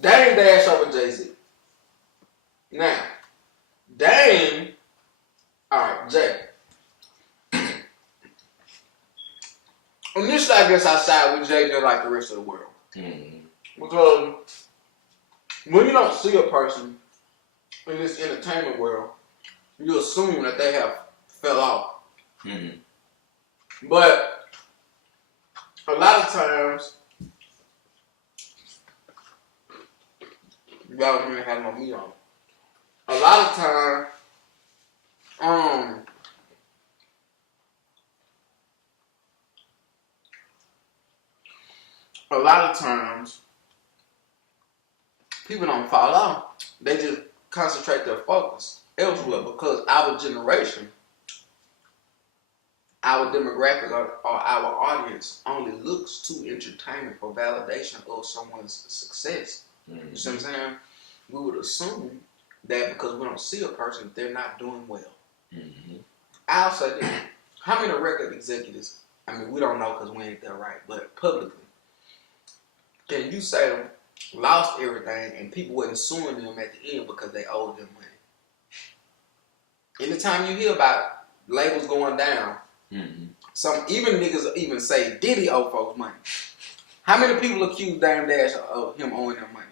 Dame Dash over Jay-Z. Now, Dame, alright, Jay. Initially, I guess I side with Jay just like the rest of the world. Because when you don't see a person in this entertainment world, you assume that they have fell off. But a lot of times, y'all don't even have no meat on. A lot of times, people don't fall off. They just concentrate their focus elsewhere because our generation, our demographic or our audience only looks to entertainment for validation of someone's success. You see what I'm saying? We would assume that because we don't see a person, they're not doing well. I'll say this. How many record executives, I mean, we don't know because we ain't there right, but publicly, can you say them lost everything and people wasn't suing them at the end because they owed them money? Anytime you hear about labels going down, some even niggas even say Diddy owe folks money. How many people accuse Dame Dash of him owing them money?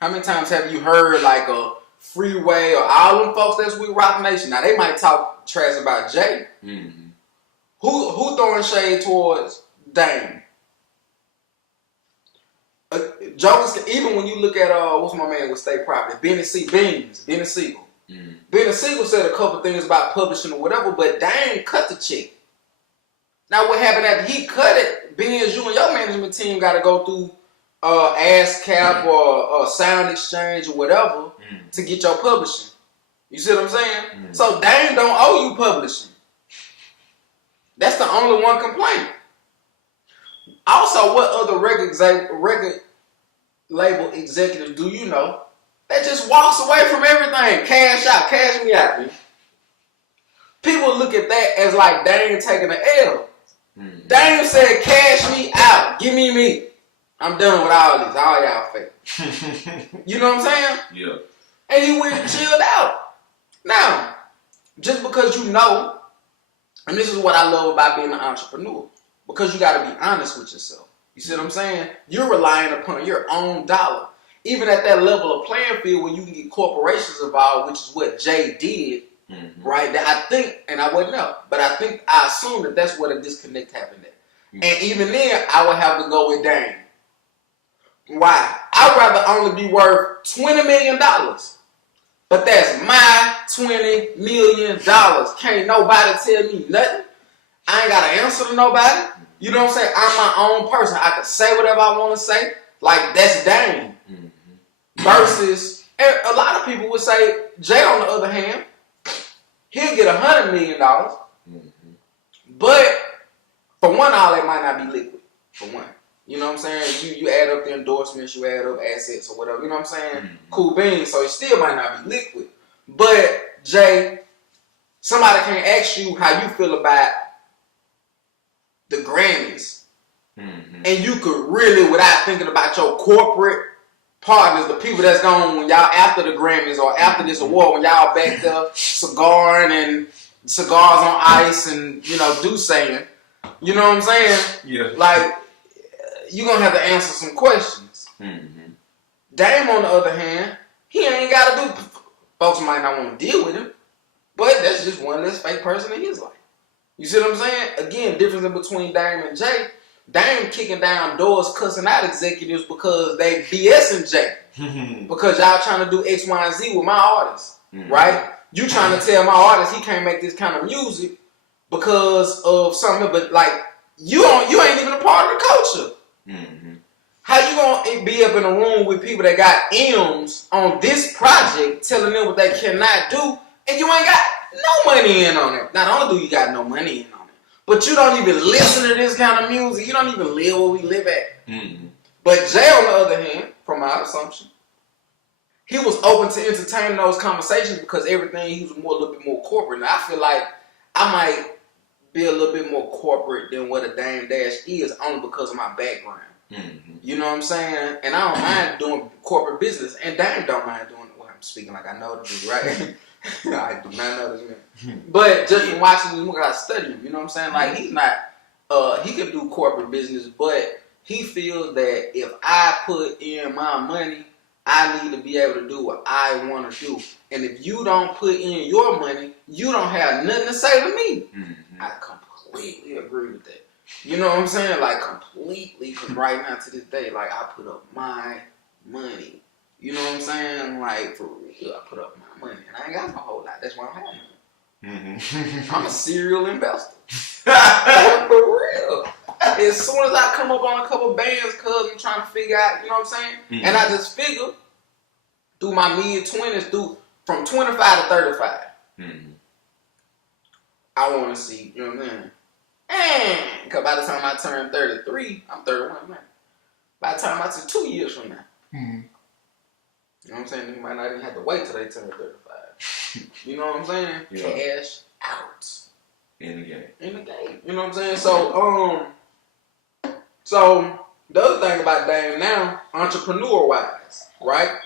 How many times have you heard like a Freeway or all them folks that's with Rock Nation? Now they might talk trash about Jay. Who throwing shade towards Dame? Jokers, even when you look at what's my man with State Property, Benny Siegel. Benny Siegel said a couple things about publishing or whatever, but Dame cut the check. Now what happened after he cut it? Benz, you and your management team got to go through ASCAP or Sound Exchange or whatever to get your publishing. You see what I'm saying? So Dame don't owe you publishing. That's the only one complaint. Also, what other record label executive do you know that just walks away from everything? Cash out, cash me out, man. People look at that as like Dame taking an L. Dame said, cash me out, give me me. I'm done with all this, all y'all fake. You know what I'm saying? Yeah. And he went and chilled out. Now, just because you know, and this is what I love about being an entrepreneur, because you got to be honest with yourself. You see what I'm saying? You're relying upon your own dollar. Even at that level of playing field where you can get corporations involved, which is what Jay did, right? That I think, and I wasn't up, but I assume that that's where the disconnect happened at. And even then, I would have to go with Dame. Why? I'd rather only be worth $20 million. But that's my $20 million. Can't nobody tell me nothing. I ain't got to answer to nobody. You know what I'm saying? I'm my own person. I can say whatever I want to say. Like, that's Dame. Versus, and a lot of people would say, Jay, on the other hand, he'll get $100 million. But, for one, all that might not be liquid. For one. You know what I'm saying? You add up the endorsements, you add up assets or whatever. You know what I'm saying? Cool beans. So it still might not be liquid. But, Jay, somebody can ask you how you feel about the Grammys. And you could really, without thinking about your corporate partners, the people that's going when y'all after the Grammys or after this award, when y'all back there cigaring and cigars on ice and, you know, do saying. You know what I'm saying? Yeah. Like, you're going to have to answer some questions. Dame, on the other hand, he ain't got to do... Folks might not want to deal with him, but that's just one less fake person in his life. You see what I'm saying? Again, difference in between Dame and Jay. Dame kicking down doors, cussing out executives because they BSing Jay. Because y'all trying to do X, Y, and Z with my artist. Right? You trying to tell my artist he can't make this kind of music because of something, but like, you ain't even a part of the culture. How you gonna be up in a room with people that got M's on this project telling them what they cannot do, and you ain't got no money in on it? Not only do you got no money in on it, but you don't even listen to this kind of music. You don't even live where we live at. But Jay, on the other hand, from my assumption, he was open to entertaining those conversations because everything, he was a little bit more corporate. Now, I feel like I might be a little bit more corporate than what a Dame Dash is, only because of my background. You know what I'm saying? And I don't mind doing corporate business, and Dame don't mind doing it. Well, I'm speaking like I know the dude, right? I do not know this man. But just from watching this movie, I study him. You know what I'm saying? Like, he's not, he can do corporate business, but he feels that if I put in my money, I need to be able to do what I want to do. And if you don't put in your money, you don't have nothing to say to me. I completely agree with that. You know what I'm saying? Like, completely. Because right now, to this day, like, I put up my money. You know what I'm saying? Like, for real, I put up my money. And I ain't got no whole lot. That's why I'm having it. I'm a serial investor. For real. As soon as I come up on a couple bands, cuz I'm trying to figure out, you know what I'm saying? And I just figure, through my mid-20s, from 25 to 35, I want to see, you know what I'm saying? And, because by the time I turn 33, I'm 31 now. By the time I turn 2 years from now, you know what I'm saying? You might not even have to wait till they turn 35. You know what I'm saying? Yeah. Cash out. In the game. In the game. You know what I'm saying? So the other thing about Dame now, entrepreneur-wise, right?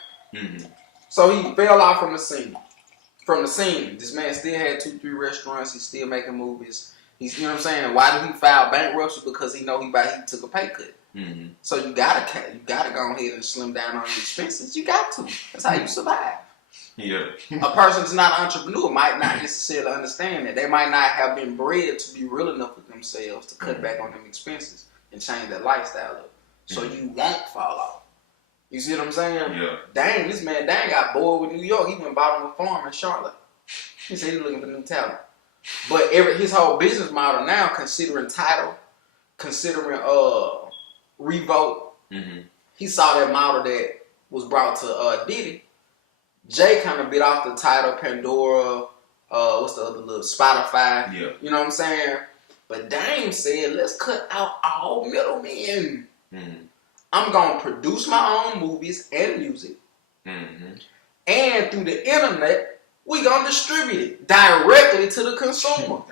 So he fell off from the scene. This man still had 2-3 restaurants. He's still making movies. He's, you know what I'm saying? Why did he file bankruptcy? Because he know he took a pay cut. So you gotta go ahead and slim down on your expenses. You got to. That's how you survive. Yeah. A person that's not an entrepreneur might not necessarily understand that. They might not have been bred to be real enough with themselves to cut back on them expenses and change their lifestyle up. So you won't fall off. You see what I'm saying? Yeah. Dang, this man got bored with New York. He went and bought him a farm in Charlotte. He said he's looking for new talent. But his whole business model now, considering Tidal, considering Revolt, he saw that model that was brought to Diddy. Jay kind of bit off the Tidal, Pandora, what's the other little, Spotify. Yeah. You know what I'm saying? But Dame said, let's cut out all middlemen. I'm going to produce my own movies and music. And through the internet, we going to distribute it directly to the consumer.